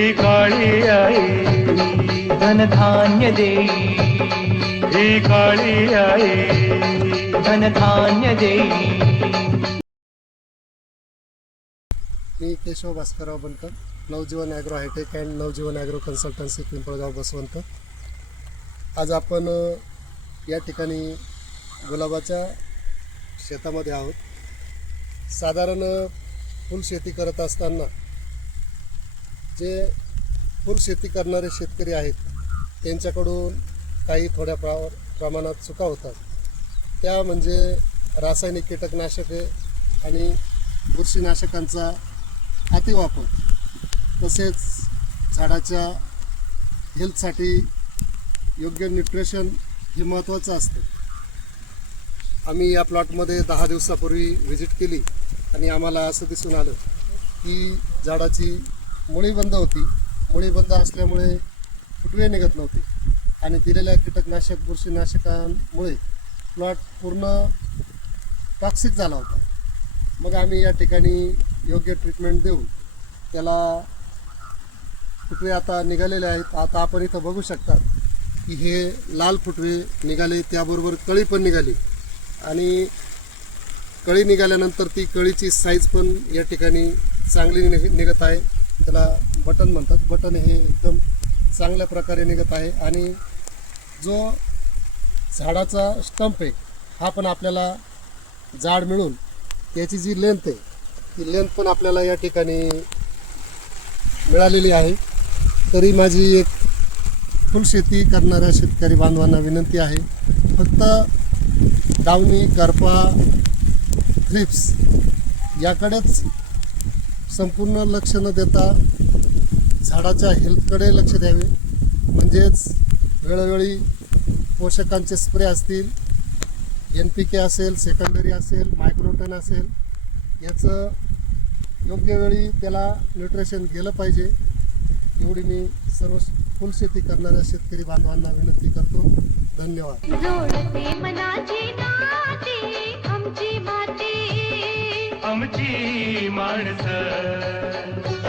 ही काळी आई. धनधान्य देई ही काळी आई. धनधान्य देई मी Keshav Bhaskarrao Bankar Navjeevan agro hitech and Navjeevan agro consultancy Pimpalgaon Baswant. आज आपण या ठिकाणी गुलाबाच्या शेतामध्ये आहोत. साधारण फुलशेती करत असताना जे फुलशेती करणारे शेतकरी आहेत त्यांच्याकडून काही थोड्या प्रा प्रमाणात चुका होतात. त्या म्हणजे रासायनिक कीटकनाशके आणि बुरशीनाशकांचा अतिवापर तसेच झाडाच्या हेल्थसाठी योग्य न्यूट्रिशन हे महत्त्वाचं असतं. आम्ही या प्लॉटमध्ये दहा दिवसापूर्वी व्हिजिट केली आणि आम्हाला असं दिसून आलं की झाडाची मुळी बंद होती. मुळी बंद असल्यामुळे फुटवे निघत नव्हते. आणि दिलेल्या कीटकनाशक बुरशीनाशकांमुळे प्लॉट पूर्ण टॉक्सिक झाला होता. मग आम्ही या ठिकाणी योग्य ट्रीटमेंट देऊन त्याला फुटवे आता निघालेले आहेत. आता आपण इथं बघू शकता की हे लाल फुटवे निघाले त्याबरोबर कळी पण निघाली. आणि कळी निघाल्यानंतर ती कळीची साईज पण या ठिकाणी चांगली निघ निघत आहे. त्याला बटन म्हणतात. बटन हे एकदम चांगल्या प्रकारे निघत आहे. आणि जो झाडाचा स्टंप आहे हा पण आपल्याला जाड मिळून त्याची जी लेंथ आहे ती लेंथ पण आपल्याला या ठिकाणी मिळालेली आहे. तरी माझी एक फुलशेती करणाऱ्या शेतकरी बांधवांना विनंती आहे. फक्त डावणी करपा थ्रिप्स याकडेच संपूर्ण लक्ष न देता झाडाच्या हेल्थकडे लक्ष द्यावे. म्हणजेच वेळोवेळी पोषकांचे स्प्रे असतील एन पी के असेल सेकंडरी असेल मायक्रोटन असेल याचं योग्य वेळी त्याला न्यूट्रिशन गेलं पाहिजे एवढी मी सर्व फुलशेती करणाऱ्या शेतकरी बांधवांना विनंती करतो. धन्यवाद. आमची माणसं.